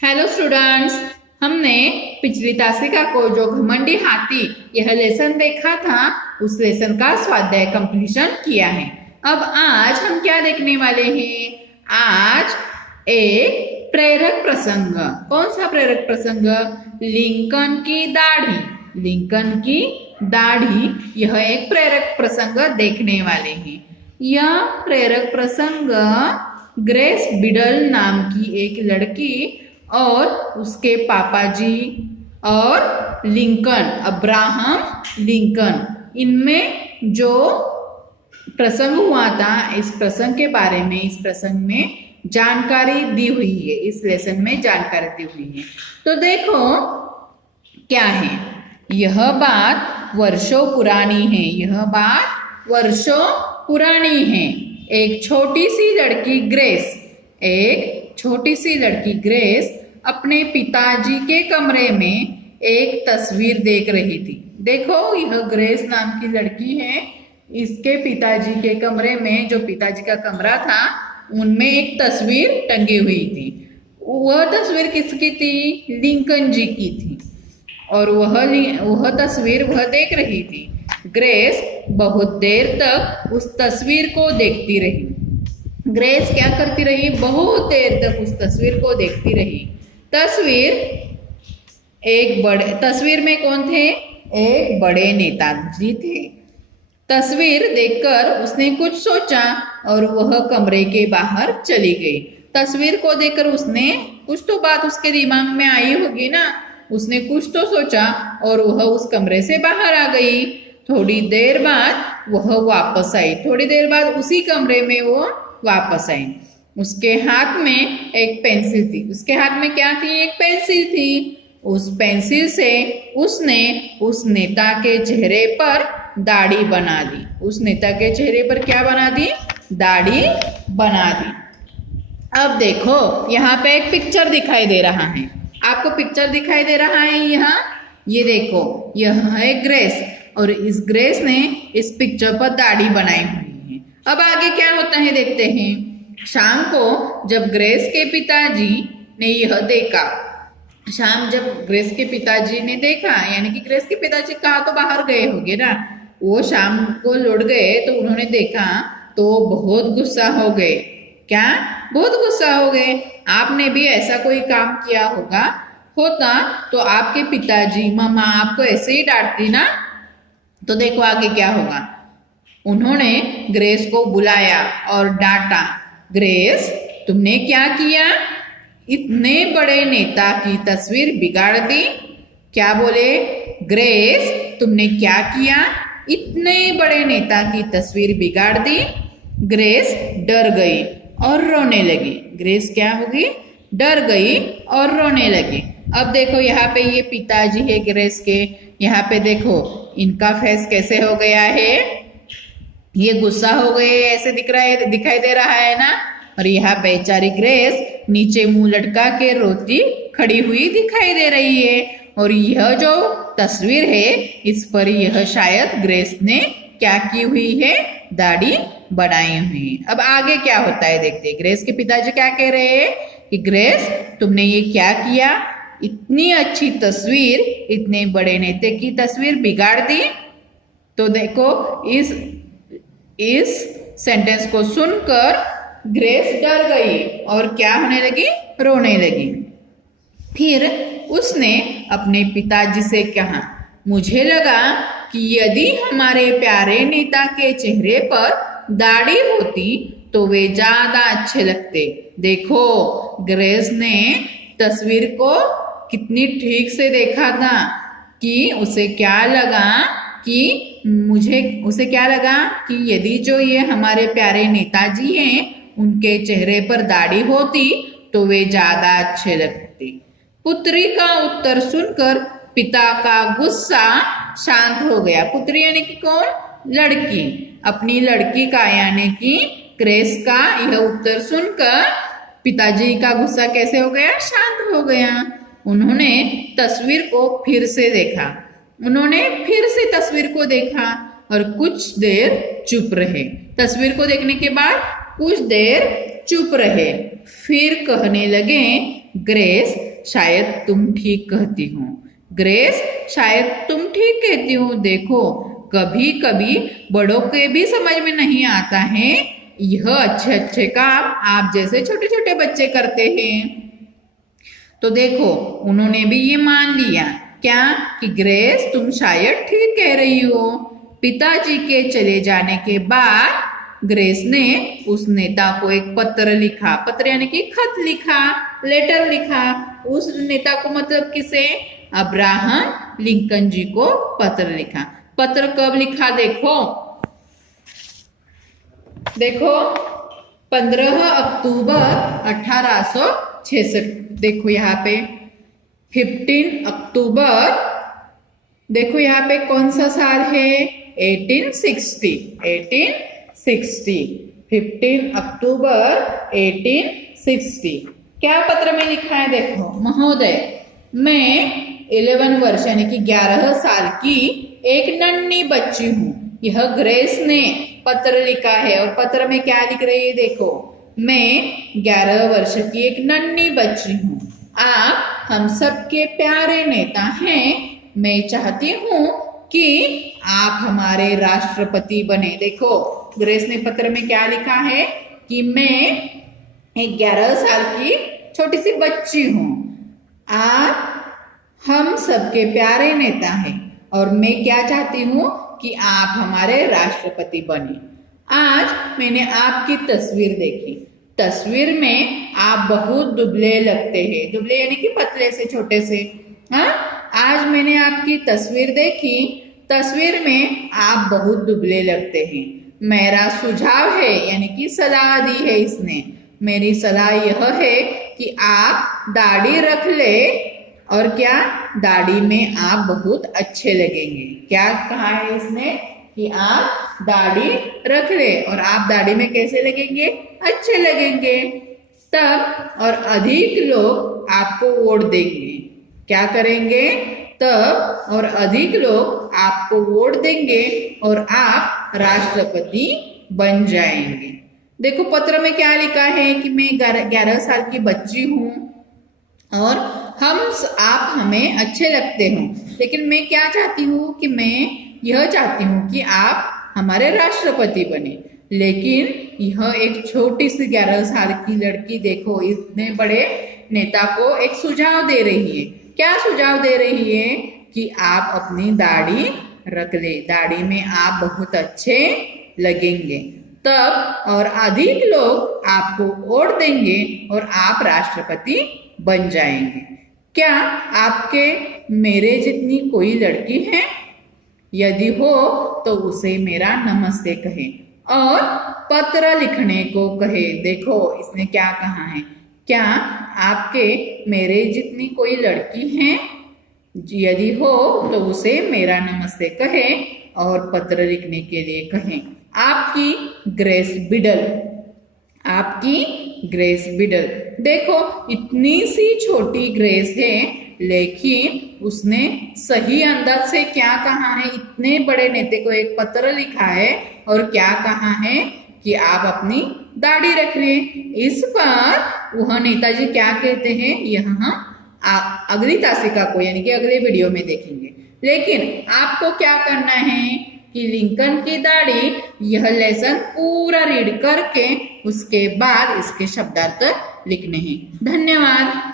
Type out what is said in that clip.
Hello students, हमने पिछली तासिका को जो घमंडी हाथी यह लेसन देखा था उस लेसन का स्वाध्याय कंप्लीशन किया है। अब आज हम क्या देखने वाले हैं? आज एक प्रेरक प्रसंग। कौन सा प्रेरक प्रसंग? लिंकन की दाढ़ी। लिंकन की दाढ़ी यह एक प्रेरक प्रसंग देखने वाले हैं। यह प्रेरक प्रसंग ग्रेस बिडल नाम की एक लड़की और उसके पापा जी और लिंकन, अब्राहम लिंकन, इनमें जो प्रसंग हुआ था इस प्रसंग के बारे में इस प्रसंग में जानकारी दी हुई है। इस लेसन में जानकारी दी हुई है। तो देखो क्या है। यह बात वर्षों पुरानी है। यह बात वर्षों पुरानी है। एक छोटी सी लड़की ग्रेस अपने पिताजी के कमरे में एक तस्वीर देख रही थी। देखो, यह ग्रेस नाम की लड़की है। इसके पिताजी के कमरे में, जो पिताजी का कमरा था, उनमें एक तस्वीर टंगी हुई थी। वह तस्वीर किसकी थी? लिंकन जी की थी। और वह तस्वीर वह देख रही थी। ग्रेस बहुत देर तक उस तस्वीर को देखती रही। ग्रेस क्या करती रही? बहुत देर तक उस तस्वीर को देखती रही। तस्वीर में कौन थे? एक बड़े नेताजी थे। तस्वीर देखकर उसने कुछ सोचा और वह कमरे के बाहर चली गई। तस्वीर को देखकर उसने कुछ तो बात उसके दिमाग में आई होगी ना। उसने कुछ तो सोचा और वह उस कमरे से बाहर आ गई। थोड़ी देर बाद वह वापस आई। थोड़ी देर बाद उसी कमरे में वो वापस आई। उसके हाथ में एक पेंसिल थी। उसके हाथ में क्या थी? एक पेंसिल थी। उस पेंसिल से उसने उस नेता के चेहरे पर दाढ़ी बना दी। उस नेता के चेहरे पर क्या बना दी? दाढ़ी बना दी। अब देखो, यहाँ पे एक पिक्चर दिखाई दे रहा है। आपको पिक्चर दिखाई दे रहा है यहाँ? ये देखो, यह है ग्रेस और इस ग्रेस ने इस पिक्चर पर दाढ़ी बनाई हुई है। अब आगे क्या होता है देखते हैं। शाम को जब ग्रेस के पिताजी ने यह देखा, जब ग्रेस के पिताजी ने देखा, यानी कि ग्रेस के पिताजी कहाँ तो बाहर गए होंगे ना, वो शाम को लौट गए तो उन्होंने देखा तो बहुत गुस्सा हो गए। क्या? बहुत गुस्सा हो गए। आपने भी ऐसा कोई काम किया होता तो आपके पिताजी, मम्मा आपको ऐसे ही डांटती ना। तो देखो आगे क्या होगा। उन्होंने ग्रेस को बुलाया और डांटा। ग्रेस, तुमने क्या किया? इतने बड़े नेता की तस्वीर बिगाड़ दी। क्या बोले? ग्रेस, तुमने क्या किया? इतने बड़े नेता की तस्वीर बिगाड़ दी। ग्रेस डर गई और रोने लगी। ग्रेस क्या होगी? डर गई और रोने लगी। अब देखो यहाँ पे ये पिताजी है ग्रेस के। यहाँ पे देखो इनका फेस कैसे हो गया है। ये गुस्सा हो गए ऐसे दिखाई दे रहा है ना। और यहाँ बेचारी ग्रेस नीचे मुंह लटका के रोती खड़ी हुई दिखाई दे रही है। और यह जो तस्वीर है इस पर यह शायद ग्रेस ने क्या की हुई है? दाढ़ी बनाई हुई है। अब आगे क्या होता है देखते हैं। ग्रेस के पिताजी क्या कह रहे हैं कि ग्रेस, तुमने ये क्या किया? इतनी अच्छी तस्वीर, इतने बड़े नेता की तस्वीर बिगाड़ दी। तो देखो इस सेंटेंस को सुनकर ग्रेस डर गई और क्या होने लगी? रोने लगी। फिर उसने अपने पिताजी से कहा, मुझे लगा कि यदि हमारे प्यारे नेता के चेहरे पर दाढ़ी होती तो वे ज्यादा अच्छे लगते। देखो, ग्रेस ने तस्वीर को कितनी ठीक से देखा था कि उसे क्या लगा कि यदि जो ये हमारे प्यारे नेताजी हैं उनके चेहरे पर दाढ़ी होती तो वे ज्यादा अच्छे लगते। पुत्री का उत्तर सुनकर पिता का गुस्सा शांत हो गया। पुत्री यानी कि कौन? लड़की। अपनी लड़की का यानी कि ग्रेस का यह उत्तर सुनकर पिताजी का गुस्सा कैसे हो गया? शांत हो गया। उन्होंने तस्वीर को फिर से देखा। और कुछ देर चुप रहे। तस्वीर को देखने के बाद कुछ देर चुप रहे। फिर कहने लगे, ग्रेस शायद तुम ठीक कहती हो। ग्रेस शायद तुम ठीक कहती हो। देखो कभी कभी बड़ों के भी समझ में नहीं आता है यह अच्छे अच्छे काम आप जैसे छोटे छोटे बच्चे करते हैं। तो देखो उन्होंने भी ये मान लिया क्या कि ग्रेस तुम शायद ठीक कह रही हो। पिताजी के चले जाने के बाद ग्रेस ने उस नेता को एक पत्र लिखा। पत्र यानी कि खत लिखा, लेटर लिखा। उस नेता को मतलब किसे? अब्राहम लिंकन जी को पत्र लिखा। पत्र कब लिखा? देखो 15 अक्टूबर 1866। देखो यहाँ पे 15 अक्टूबर। देखो यहाँ पे कौन सा साल है? 1860। 15 अक्टूबर 1860। क्या पत्र में लिखा है? देखो, महोदय मैं 11 वर्ष यानी कि 11 साल की एक नन्ही बच्ची हूँ। यह ग्रेस ने पत्र लिखा है और पत्र में क्या लिख रही है? देखो, मैं 11 वर्ष की एक नन्ही बच्ची हूँ। आप हम सबके प्यारे नेता हैं। मैं चाहती हूँ कि आप हमारे राष्ट्रपति बने। देखो ग्रेस ने पत्र में क्या लिखा है कि मैं एक 11 साल की छोटी सी बच्ची हूँ। आप हम सबके प्यारे नेता हैं और मैं क्या चाहती हूँ कि आप हमारे राष्ट्रपति बने। आज मैंने आपकी तस्वीर देखी। तस्वीर में आप बहुत दुबले लगते हैं। दुबले यानी कि पतले से, छोटे से। हाँ, आज मैंने आपकी तस्वीर देखी। तस्वीर में आप बहुत दुबले लगते हैं। मेरा सुझाव है यानी कि सलाह दी है इसने। मेरी सलाह यह है कि आप दाढ़ी रख ले और क्या, दाढ़ी में आप बहुत अच्छे लगेंगे। क्या कहा है इसने कि आप दाढ़ी रख ले और आप दाढ़ी में कैसे लगेंगे? अच्छे लगेंगे। तब और अधिक लोग आपको वोट देंगे। क्या करेंगे? तब और अधिक लोग आपको वोट देंगे और आप राष्ट्रपति बन जाएंगे। देखो पत्र में क्या लिखा है कि मैं 11 साल की बच्ची हूँ और आप हमें अच्छे लगते हो, लेकिन मैं क्या चाहती हूँ कि मैं यह चाहती हूँ कि आप हमारे राष्ट्रपति बने। लेकिन यह एक छोटी सी 11 साल की लड़की देखो इतने बड़े नेता को एक सुझाव दे रही है। क्या सुझाव दे रही है? कि आप अपनी दाढ़ी रख ले, दाढ़ी में आप बहुत अच्छे लगेंगे। तब और अधिक लोग आपको वोट देंगे और आप राष्ट्रपति बन जाएंगे। क्या आपके मेरे जितनी कोई लड़की है? यदि हो तो उसे मेरा नमस्ते कहें और पत्र लिखने को कहे। देखो इसने क्या कहा है, क्या आपके मेरे जितनी कोई लड़की है? यदि हो तो उसे मेरा नमस्ते कहें और पत्र लिखने के लिए कहें। आपकी ग्रेस बिडल। आपकी ग्रेस बिडल। देखो इतनी सी छोटी ग्रेस है लेकिन उसने सही अंदाज से क्या कहा है, इतने बड़े नेता को एक पत्र लिखा है और क्या कहा है कि आप अपनी दाढ़ी रख लें। इस पर वह नेताजी क्या कहते हैं यह हम अगली तासिका को यानी कि अगले वीडियो में देखेंगे। लेकिन आपको क्या करना है कि लिंकन की दाढ़ी यह लेसन पूरा रीड करके उसके बाद इसके शब्दार्थ लिखने हैं। धन्यवाद।